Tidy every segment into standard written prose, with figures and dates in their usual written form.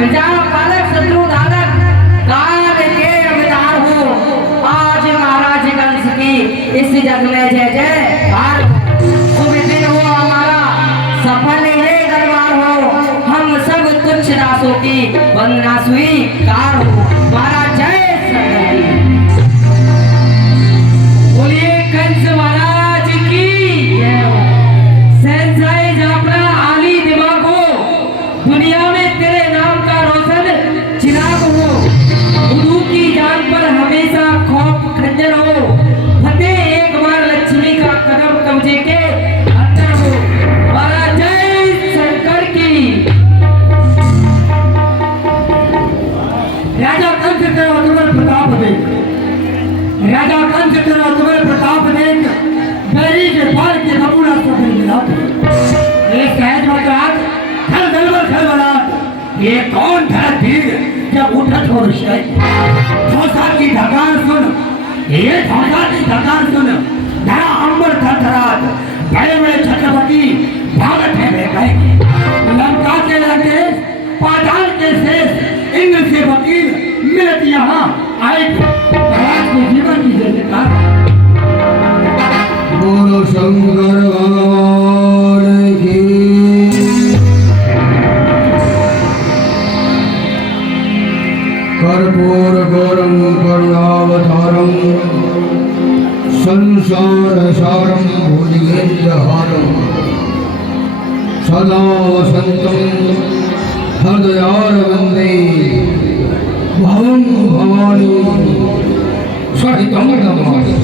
प्रजा पालक शत्रु धारक काल के अवतार हो। आज महाराज कंस की इस जग में जय जयकार हो। शुभ दिन हो हमारा, सफल ये दरबार हो। हम सब तुच्छ दासों की वंदना स्वीकार हो। महाराज जय सतगुरु। बोलिए कंस महाराज की जय हो। सहनशाही जापना आली दिमाग हो, दुनिया में तेरे नाम का रोशन चिराग हो। बुद्धू की जान पर हमेशा खौफ खंजर हो। फतेह एक बार लक्ष्मी का कदम कब्जे के अंदर हो। महाराज जय शंकर की। राजा कंस तेरा अतुल प्रताप देख, राजा कंस तेरा अतुल प्रताप देख, बैरी के पार के बबूला को मिला। एक सहज मतराज खल गलबल खल बलात, ये कौन था धीर जब उठत हो ऋषि। धोसा की ढकार सुन, ये धोसा की ढकार सुन। धरा अंबर थरथरात, बड़े बड़े छत्रपति भागत है बेकाए। लंका के लंकेश, पाताल के शेष, इंद्र से वकील मिलत यहाँ आए। महाराज के जीवन की जयकार। बोलो शंकर भगवान की। कर्पूर गौरम करुणावतारम, संसार सारम भुजगेन्द्रहारम, सदा वसंतम हृदयारविंदे भवं भवानी सहितं नमामि।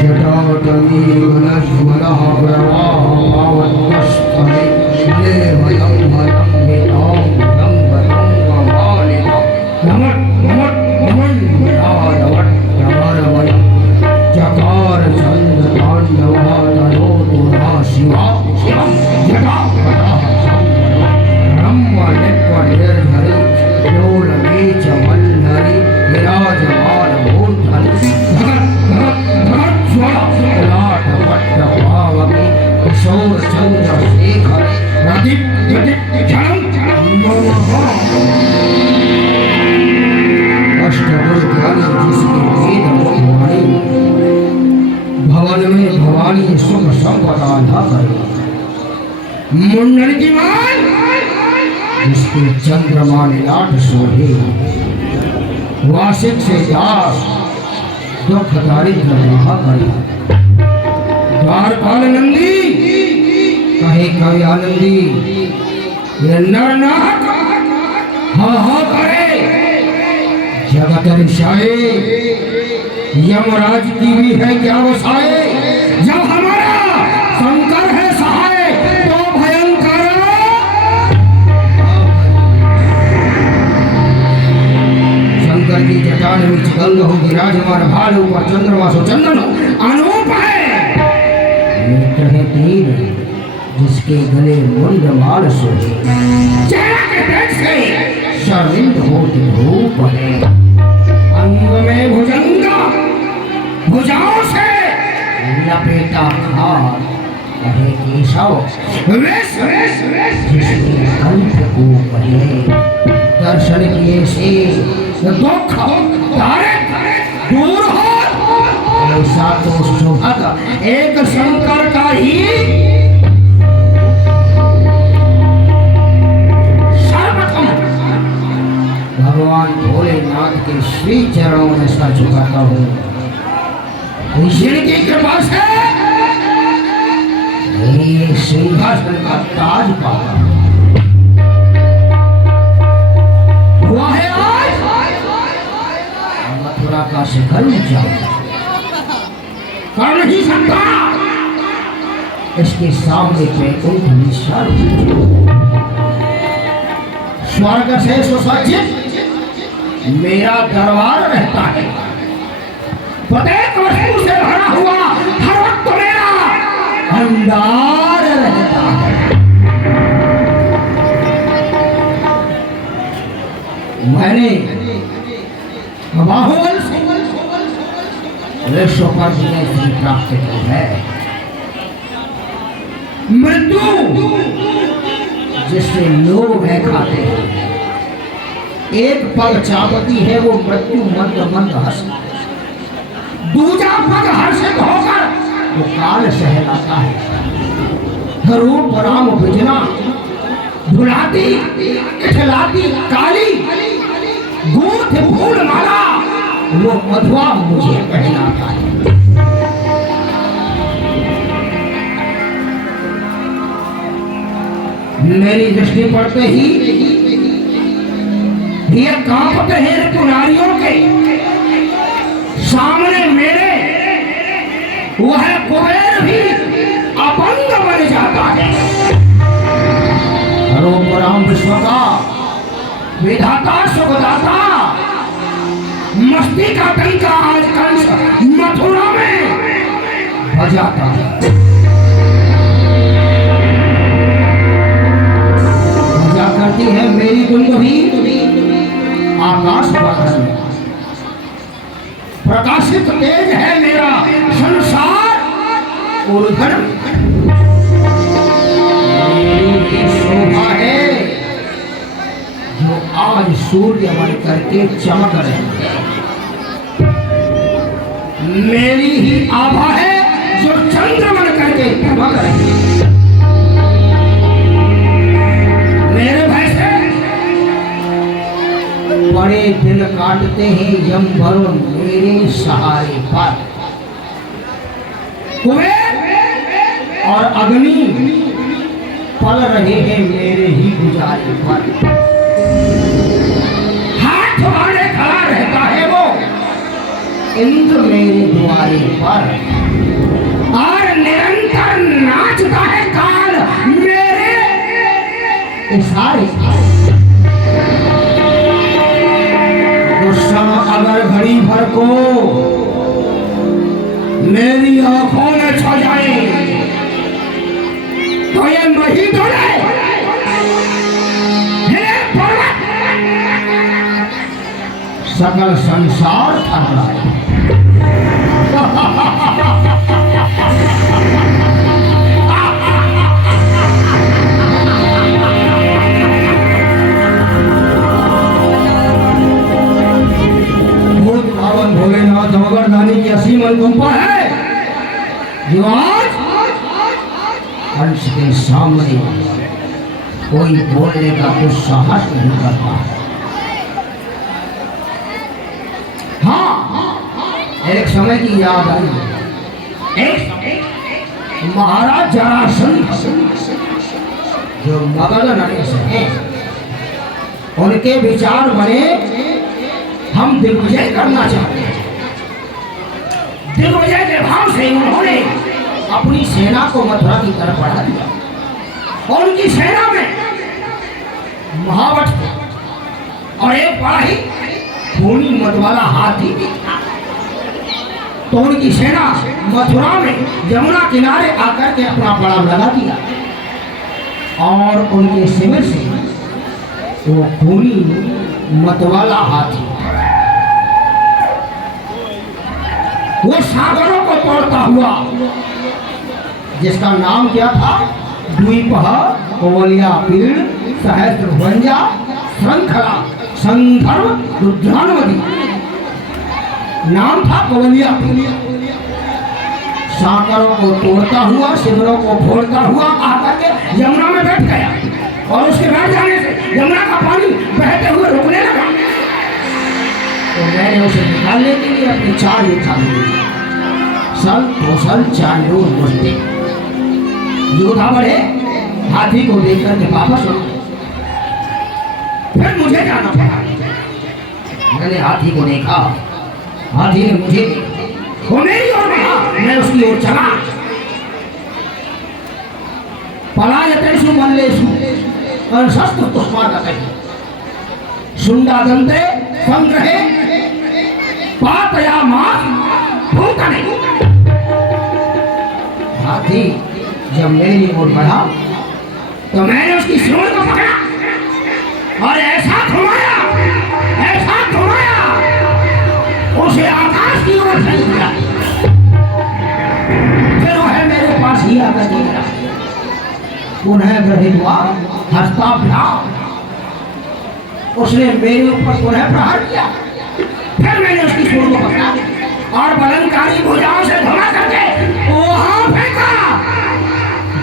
जटाटवी घनश्वरः प्रवाह पावनस्तमे शिले वयं हरं वेदां गं गमालिनं नमः नमः नमः विराजवत् प्रवरवयं चकार चंद तांडवातरोतु मा शिवा शिवं जटापटः ब्रह्म निर्धरि योलवीच वल्लरि विराजमान मूर्धनि किशोर चंद्रशेखर प्रदीप अष्टभुज ज्ञानी जिसकी वेद वाणी, भवन में भवानी सुख संपदा न करे। मुंडन की मान जिसके चंद्रमा लाट सोहे, वासिक से दास दुख दारिद्र महा करे। द्वारपाल नंदी कहे कवि आनंदी, ये नर नाक हा हा करे जगत रिशाए। यमराज की भी है क्या वसाए, जब हमारा शंकर है सहाय तो भयंकर। शंकर की जटा में चिकंद हो विराजमान, भालू पर चंद्रमा सो चंदन अनूप है। नेत्र है तीर जिसके गले मुंड माल सोहे, चेहरा के पेट से शर्मिंद होती धूप है। अंग में भुजंगा, भुजाओं से लपेटा खार, कहे केशव वेश जिसके कंठ को पहले। दर्शन किए से दुख तारे दूर हो, ऐसा तो सुभग एक शंकर का ही सर्वप्रथम। भगवान भोलेनाथ के श्री चरणों में सर झुकाता हूँ। जिनकी कृपा से ये सिंहासन का ताज पाता हुआ है। आज मथुरा का शिखर ऊंचा कर नहीं सकता, इसके सामने वैकुंठ निशान। स्वर्ग से सुसज्जित मेरा दरबार रहता है। प्रत्येक वस्तु से भरा हुआ हर वक्त मेरा भंडार रहता है। मैंने बाहुबल से विश्व पर विजय की प्राप्त की है। मृत्यु जिससे लोग है खाते हैं। एक पग चापती है वो मृत्यु मंद मंद हंस, दूजा पग हर्षित होकर वो काल सहलाता है। रूप राम बिजना धुलाती इठलाती काली, गूंथ फूल माला वो मधुआ मुझे पहनाता है। मेरी दृष्टि पड़ते ही ये कांपते हैं ऋतु नारियों के सामने मेरे, वह कुबेर भी अपंग बन जाता है। रूप राम विश्व का विधाता सुखदाता, मस्ती का टंका आज कंस मथुरा में बजाता है। बजा करती है मेरी दुंदुभी आकाश वाहन, प्रकाशित तेज है मेरा संसार उर्धन। मेरी शोभा है जो आज सूर्य बन करके चमक रहे हैं। मेरी ही आभा है जो चंद्र बन करके चमक रहे हैं। मेरे भय से बड़े दिन काटते हैं यम वरुण मेरे सहारे पर। कुबेर और अग्नि पल रहे हैं मेरे ही गुजारे पर। हाथ वाले खड़ा रहता है वो इंद्र मेरे द्वारे पर, और निरंतर नाचता है काल मेरे इशारे पर। गुस्सा अगर घड़ी भर को मेरी आंखों में छा जाए तो ये नहीं डोले, सकल संसार थर रहा है। भोलेनाथ मगरदानी की असीम अनुकंपा है जो आज हंस के सामने कोई बोलने का कुछ साहस नहीं करता। हाँ, एक समय की याद आई। एक महाराज जरासंध जो मगध नरेश हैं, उनके विचार बने हम दिग्विजय करना चाहते हैं। दिग्विजय के भाव से उन्होंने अपनी सेना को मथुरा की तरफ बढ़ा दिया और उनकी सेना में महावत और एक बड़ा ही खूनी मतवाला हाथी भी था। तो उनकी सेना मथुरा में यमुना किनारे आकर के अपना पड़ाव लगा दिया और उनके शिविर से वो खूनी मतवाला हाथी वो सागरों को तोड़ता हुआ, जिसका नाम क्या था, द्वीपह कोवलिया पीड़ सहस्त्रभुजा श्रृंखला संधर्व रुद्रानवदी, नाम था कोवलिया पीड़। सागरों को तोड़ता हुआ, शिविरों को फोड़ता हुआ आकर के यमुना में बैठ गया और उसके बैठ जाने से यमुना का पानी बहते हुए रुकने लगा। तो मैंने उसे निकालने के लिए अपनी चाल उठा ली। सल कौशल चालू मुझे योद्धा बढ़े, हाथी को देखकर के वापस हो। फिर मुझे जाना पड़ा। मैंने हाथी को देखा, हाथी ने मुझे वो मेरी ओर बढ़ा, मैं उसकी ओर चला। पलायतेषु मल्लेषु शस्त्र पुष्पादते शुंडादंते संग्रहे पातयामास भूतने। हाथी जब मेरी ओर बढ़ा तो मैंने उसकी सूंड को पकड़ा और ऐसा घुमाया उसे आकाश की ओर फेंक दिया। फिर वह मेरे पास ही आकर गिरा पुनः ग्रहित हुआ हस्ताभ्याम। उसने मेरे ऊपर पुनः प्रहार किया। फिर मैंने उसकी सूंड को पकड़ा और बलंकारी भुजाओं से धमा करके वहां फेंका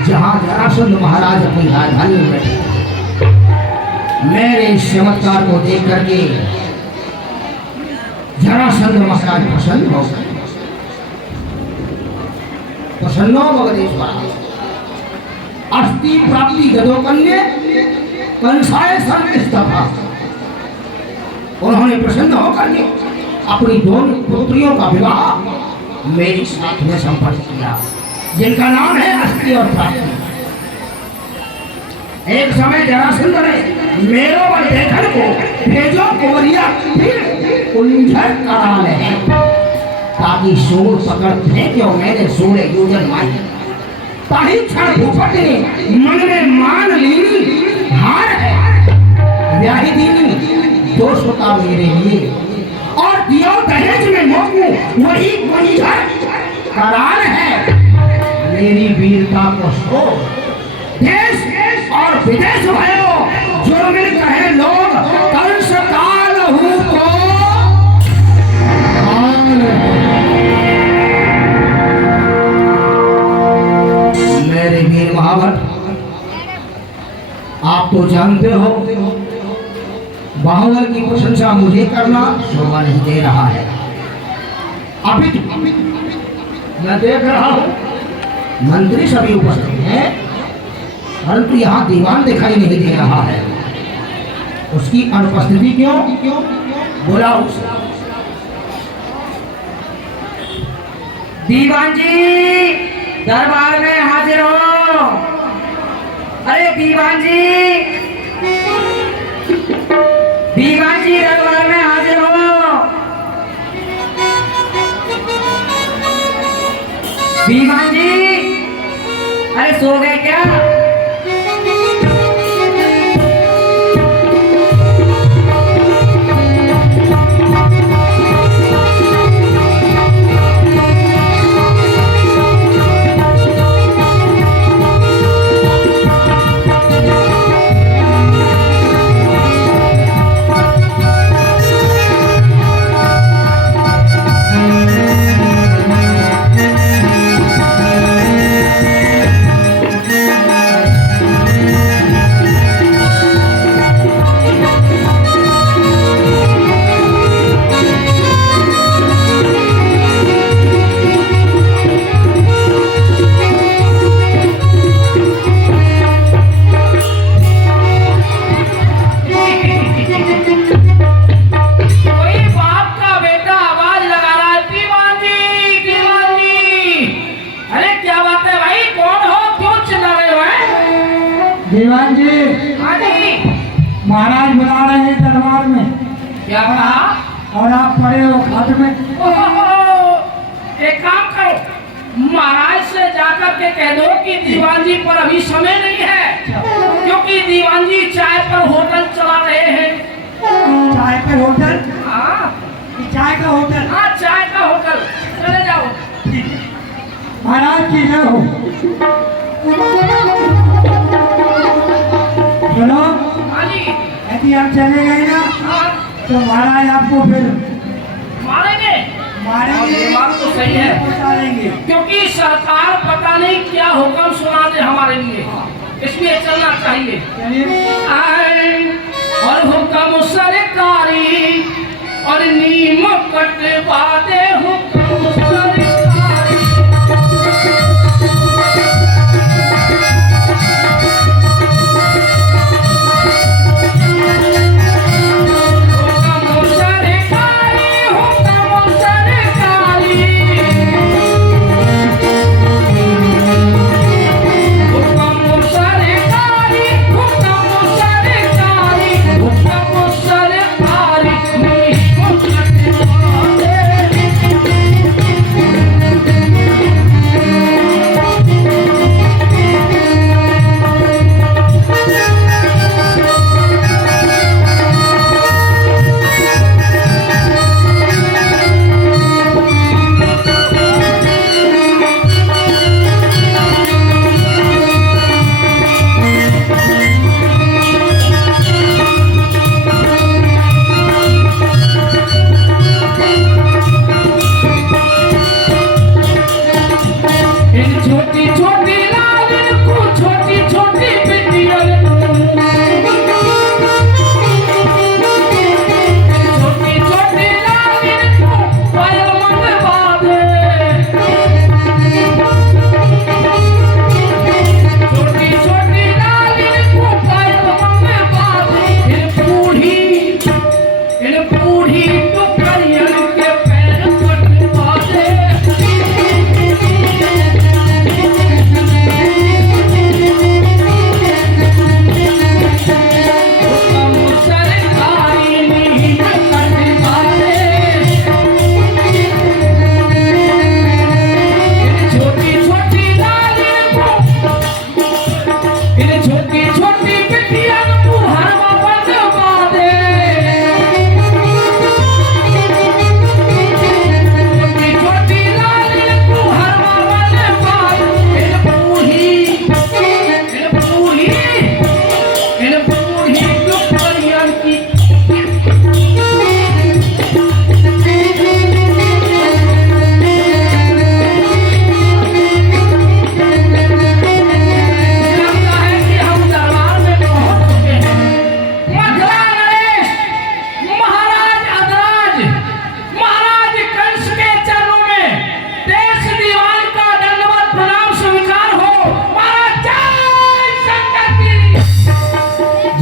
जहां जरासंध महाराज अपनी राजधानी में बैठे। मेरे इस चमत्कार को देख करके जरासंध महाराज प्रसन्न हो गए। प्रसन्नो भगदेश्वर अस्थि प्राप्ति गदोकन्ये कंसाय सर्वस्तथा। उन्होंने प्रसन्न होकर के अपनी दोनों पुत्रियों का विवाह मेरे साथ में संपन्न किया, जिनका नाम है अस्थि और प्राप्ति। एक समय जरासंध ने मेरो बल देखकर को भेजो कुंवरिया फिर उलझर करा ले, ताकि सूर पकड़ फेंक्यो मैंने सूर्य यूजन माई। ताही क्षण भूपति ने मन में मान ली हार है व्याही दीनी दोष होता मेरे लिए, और दियो दहेज में मोकू वही उलझर करार है मेरी वीरता को सो। देश और विदेश भयो जो मिल कहे लोग कंस काल हूँ को मेरे वीर महाभट, आप तो जानते हो बाहुबल की प्रशंसा मुझे करना शोभा नहीं दे रहा है। अभी मैं देख रहा हूं मंत्री सभी उपस्थित हैं, परंतु यहाँ दीवान दिखाई नहीं दे रहा है। उसकी अनुपस्थिति क्यों? बुलाओ दीवान जी, दरबार में हाजिर हो। अरे दीवान जी, दीवान जी दरबार में हाजिर हो। दीवान जी, अरे सो गए क्या? दीवान जी, हाँ जी, महाराज बुला रहे हैं दरबार में। क्या कहा? और आप पड़े हो खाट में। एक काम करो, महाराज से जाकर के कह दो कि दीवान जी पर अभी समय नहीं है, क्योंकि दीवान जी चाय पर होटल चला रहे हैं। चाय पे होटल? हाँ, चाय का होटल? हाँ चाय का होटल, चले जाओ। महाराज की जय हो। सुनो, हाँ जी, यदि आप चले गए ना हाँ, तो महाराज आपको फिर मारेंगे। मारेंगे। ये बात तो सही है, पहुंचाएंगे, क्योंकि सरकार पता नहीं क्या हुक्म सुना दे हमारे लिए, इसलिए चलना चाहिए। चलिए। आए और हुक्म सरकारी और नीम कटवा दे हुक्म सरकारी।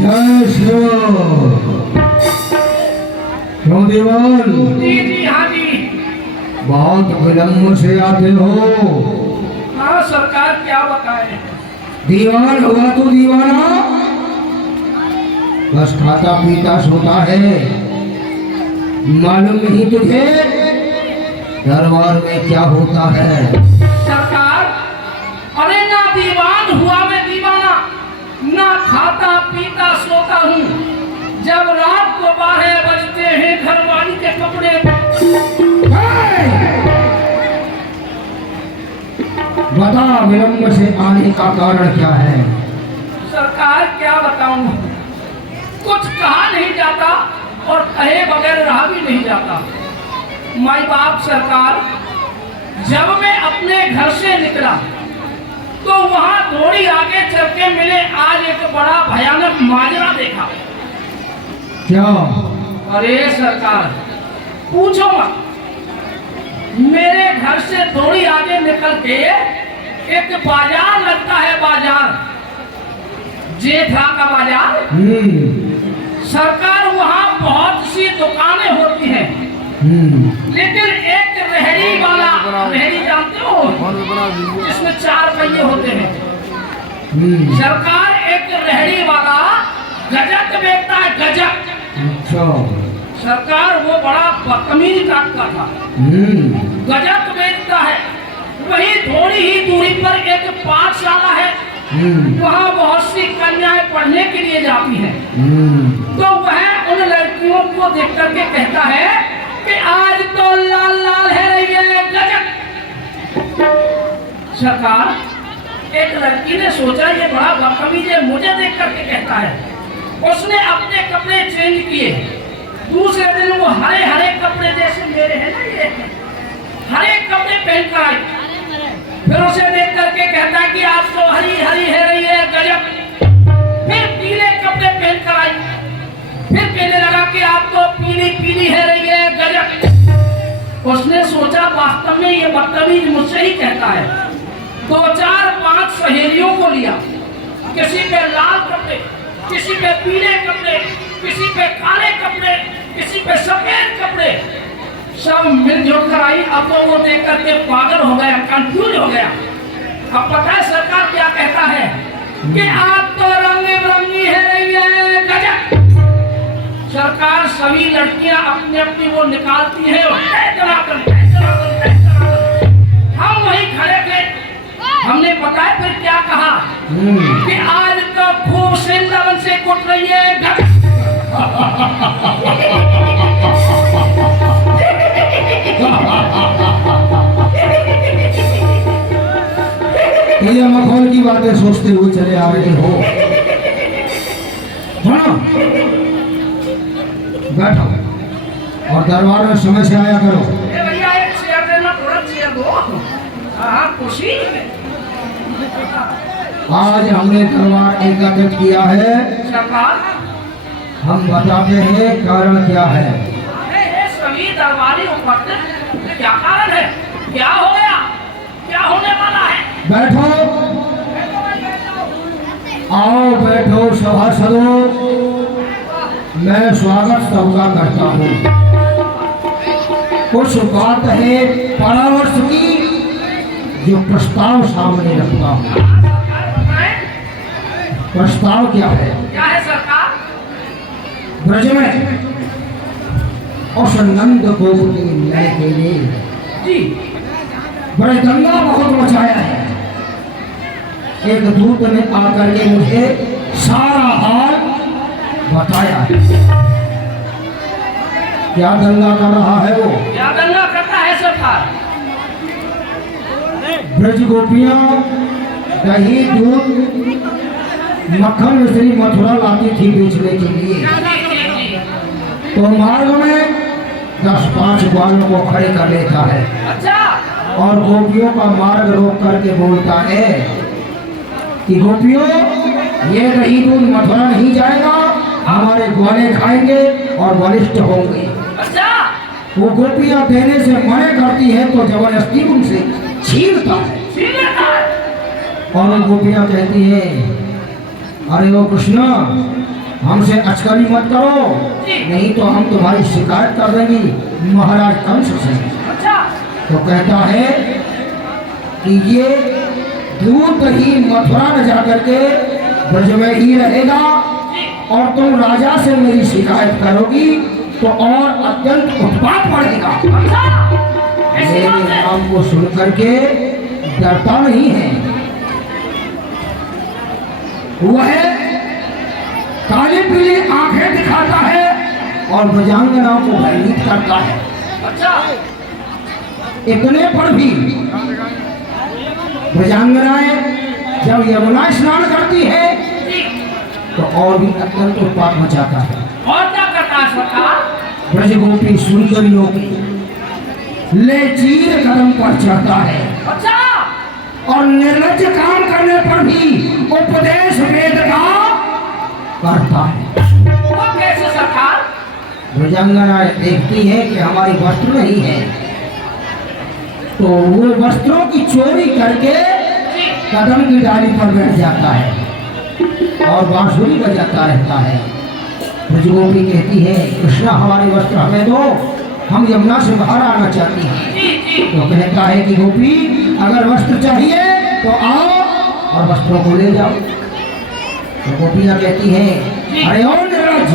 जय श्री क्यों दीवान, जी हाँ जी। बहुत विलम्ब से आते हो। हाँ सरकार, क्या बताए। दीवान हुआ तो दीवाना, बस खाता पीता सोता है। मालूम नहीं तुझे दरबार में क्या होता है? सरकार, अरे ना दीवान हुआ मैं दीवाना, ना खाता पीता सोता हूँ। जब रात को 12 बजते हैं घरवाली के कपड़े। बता विलम्ब से आने का कारण क्या है? सरकार क्या बताऊं, कुछ कहा नहीं जाता और कहे बगैर रहा भी नहीं जाता। माई बाप सरकार, जब मैं अपने घर से निकला तो वहां थोड़ी आगे चल के मिले आज एक बड़ा भयानक माजरा देखा। क्या? अरे सरकार पूछो मत, मेरे घर से थोड़ी आगे निकल के एक बाजार लगता है, बाजार जेठा का बाजार। सरकार वहाँ बहुत सी दुकानें होती हैं, लेकिन एक रेहड़ी वाला, रेहड़ी जानते हो जिसमें 4 पहिए होते हैं। सरकार एक रेहड़ी वाला गजक बेचता है, गजक। अच्छा। सरकार वो बड़ा बदतमीज काट का था, गजक बेचता है। वही थोड़ी ही दूरी पर एक पाठशाला है, वहाँ बहुत सी कन्याएं पढ़ने के लिए जाती हैं। तो वह उन लड़कियों को देख करके कहता है कि आज तो लाल लाल है ये गजक। सरकार, एक लड़की ने सोचा ये बड़ा बदतमीज है, मुझे देख करके कहता है। उसने अपने कपड़े चेंज किए। दूसरे दिन वो हरे हरे कपड़े जैसे मेरे हैं ना, ये हरे कपड़े पहन कर आई। फिर उसे देख करके कहता है कि आप तो हरी हरी है रही है गजब। फिर पीले कपड़े पहन कर आई। फिर कहने लगा कि आप तो पीली पीली है रही है गजब। उसने सोचा वास्तव में ये बदतमीज मुझसे ही कहता है। 2 4 5 सहेलियों को लिया, किसी पे लाल कपड़े, किसी पे पीले कपड़े, किसी पे काले कपड़े, किसी पे सफेद कपड़े, सब मिलजुल कर आई। अब तो वो देख करके पागल हो गया, कंफ्यूज हो गया। अब पता है सरकार क्या कहता है कि आप तो रंगी बिरंगी है रही है गजब। सरकार सभी लड़कियां अपनी अपनी वो निकालती है और हम वहीं खड़े थे। हमने बताया फिर क्या कहा कि आज तो खूब सिंदवन से कुट रही है गजब। ये मखौल की बातें सोचते हुए चले आ रहे हो। हाँ, बैठो और दरबार में समय से आया करो। भैया एक चेयर देना, थोड़ा चेयर दो। हाँ खुशी। आज हमने दरबार एकत्रित किया है, सरकार हम बताते हैं कारण क्या है। ये सभी दरबारी उपस्थित, क्या कारण है, क्या हो गया, क्या होने वाला है? बैठो, आओ बैठो सभासदों, मैं स्वागत सबका करता हूँ। कुछ बात है परामर्श की जो प्रस्ताव सामने रखता हूँ। प्रस्ताव क्या है? क्या है सरकार? ब्रज में उस नंद गोप के न्याय के लिए जी ब्रजगंगा बहुत मचाया है। एक दूत ने आकर के मुझे सारा हाल बताया है। क्या दंगा कर रहा है वो? क्या दंगा करता है सरकार? ब्रज गोपियां दही दूध मक्खन मिश्री मथुरा लाती थी बेचने के लिए। तो मार्ग में 10-5 ग्वालों को खड़े कर लेता है। अच्छा। और गोपियों का मार्ग रोक करके बोलता है कि गोपियों, ये दही दूध मथुरा नहीं जाएगा, हमारे ग्वाले खाएंगे और बलिष्ठ होंगे। अच्छा। वो गोपियां देने से मना करती है तो जबरदस्ती उनसे छीनता है। और वो गोपियां कहती है, अरे वो कृष्णा, हमसे अचकनी मत करो, नहीं तो हम तुम्हारी शिकायत कर देंगे महाराज कंस से। अच्छा। तो कहता है कि ये दूत ही मथुरा में जाकर के ब्रज में ही रहेगा और तुम राजा से मेरी शिकायत करोगी तो और अत्यंत उत्पात बढ़ेगा। अच्छा। ऐसी मेरे बात है। नाम को सुन करके डरता नहीं है। वह काली पीली आंखें दिखाता है और ब्रजांगनाओं को भयभीत करता है। अच्छा। इतने पर भी ब्रजांगनाएं जब यमुना स्नान करती है तो और भी अत्यंत उत्पात मचाता है। और क्या करता है सरकार? ब्रजगोपी सुंदरियों की ले चीर कदम पर चढ़ता है अच्छा। और निर्लज्ज काम करने पर भी उपदेश वेद का करता है। वो कैसे सरकार? ब्रजांगनाएं देखती है कि हमारी वस्त्र नहीं है तो वो वस्त्रों की चोरी करके कदम की डाली पर बैठ जाता है और बांसुरी बजाता रहता है। ब्रजगोपी कहती है कृष्णा हमारे वस्त्र हमें दो, हम यमुना से बाहर आना चाहती हैं। तो कहता है कि गोपी अगर वस्त्र चाहिए तो आओ और वस्त्रों को ले जाओ। तो गोपियाँ कहती हैं अरे ओ निर्लज्ज,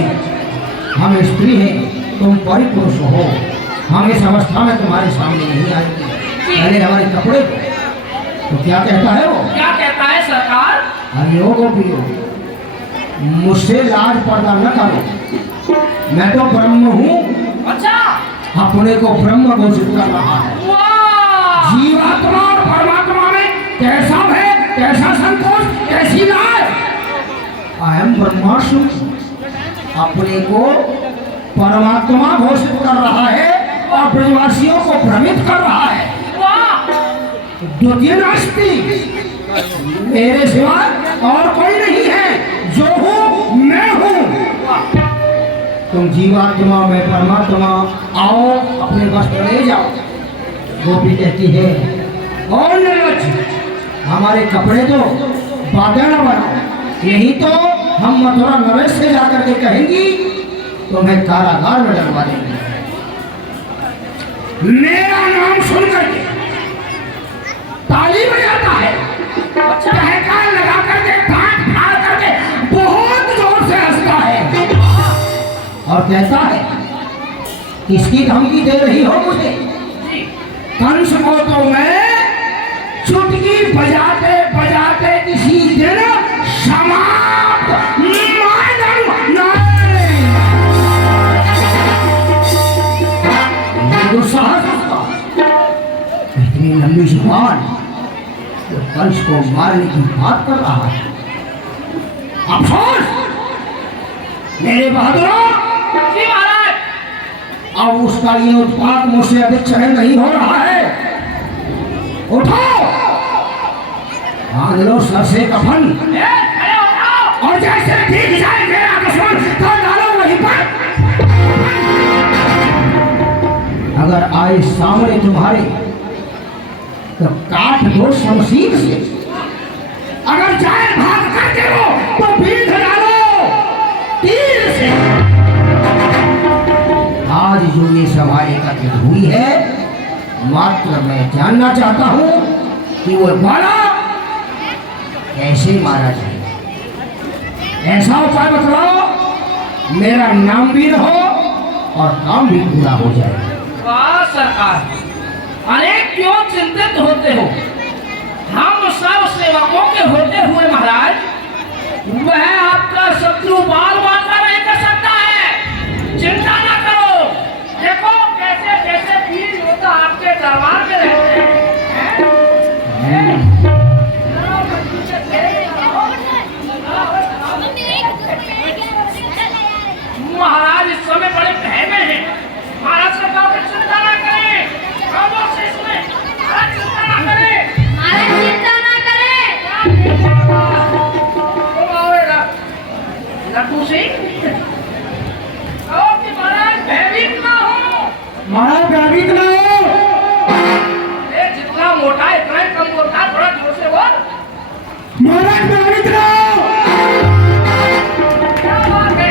हम स्त्री हैं, तुम परिपुरुष हो, हम इस अवस्था में तुम्हारे सामने नहीं आएंगे, पहले हमारे कपड़े। तो क्या कहता है वो? क्या कहता है सरकार? अरे ओ गोपियों, मुझसे लाज पर्दा न करो, मैं तो ब्रह्म हूँ। अच्छा। अपने को ब्रह्म घोषित कर रहा है। वाह। जीवात्मा और परमात्मा में कैसा भेद, कैसा संकोच, कैसी लाज। अहम ब्रह्मास्मि, अपने को परमात्मा घोषित कर रहा है और ब्रजवासियों को भ्रमित कर रहा है। वाह। द्वितीय नास्ति, मेरे सिवाय और कोई नहीं है, जो हूँ मैं हूँ। तुम जीवात्मा में परमात्मा, आओ अपने वस्त्र ले जाओ। गोपी कहती है और निर्लज्ज, हमारे कपड़े तो बातें न बनाओ, यही तो हम मथुरा नरेश से जाकर के कहेंगी तुम्हें कारागार में डलवा देंगे। मेरा नाम सुन करके ताली बजाता है, चहकार लगा करके, डांट फाड़ करके बहुत जोर से हंसता है और कहता है किसकी धमकी दे रही हो मुझे? कंस को तो मैं चुटकी बजाते बजाते किसी दिन समाप्त इतनी लंबी जुबान जो कंस को मारने की बात कर रहा है। अफसोस मेरे बहादुरों, जी महाराज। अब उसका ये उत्पात मुझसे अधिक सहन नहीं हो रहा है। उठो, बांध लो सर से कफन खड़े हो जाओ। और जैसे दिख जाए मेरा दुश्मन तो डालो वहीं पर। अगर आए सामने तुम्हारे तो काट दो शमशीर से, अगर जाए भाग करके वो तो बीध डालो तीर से। आज जो ये सभा एकत्रित हुई है, मात्र मैं जानना चाहता हूँ कि वो बाला कैसे मारा जाए। ऐसा उपाय बतलाओ मेरा नाम भी न हो और काम भी पूरा हो जाए। वाह सरकार, अरे क्यों चिंतित होते हो? हम सब सेवकों के होते हुए महाराज, वह आपका शत्रु बाल माता नहीं कर सकता है। चिंता ना करो। देखो कैसे कैसे वीर योद्धा आपके दरबार में रहते हैं। महाराज इस समय बड़े भय में हैं। महाराज सरकार की चिंता ना करें। खामोश इसमें। महाराज चिंता ना करें। महाराज चिंता ना करें। लड्डू सिंह, कहो कि महाराज भयभीत ना हो। महाराज भयभीत ना हो। ये जितना मोटा इतना ही कमजोर था, थोड़ा जोर से बोल। महाराज भयभीत ना हो। क्या बात है?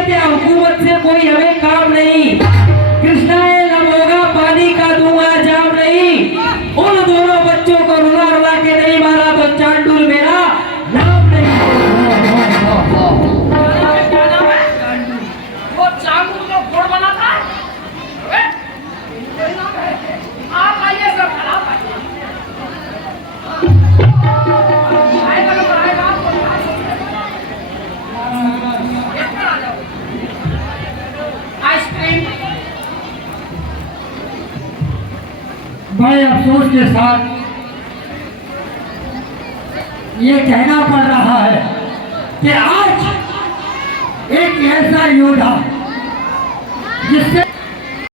शरीयत या हुकूमत से कोई हमें काम नहीं। कृष्णा लमोगा पानी का दूंगा जाम नहीं। उन दोनों बच्चों को रुला रुला के नहीं मारा तो चांडूल मेरा नाम नहीं। क्या नाम है? वो चांडूल को घोड़ बनाता है। आप आइए सब, आप आइए। आएगा नंबर आएगा आपको। आइसक्रीम। बड़े अफसोस के साथ ये कहना पड़ रहा है कि आज एक ऐसा योद्धा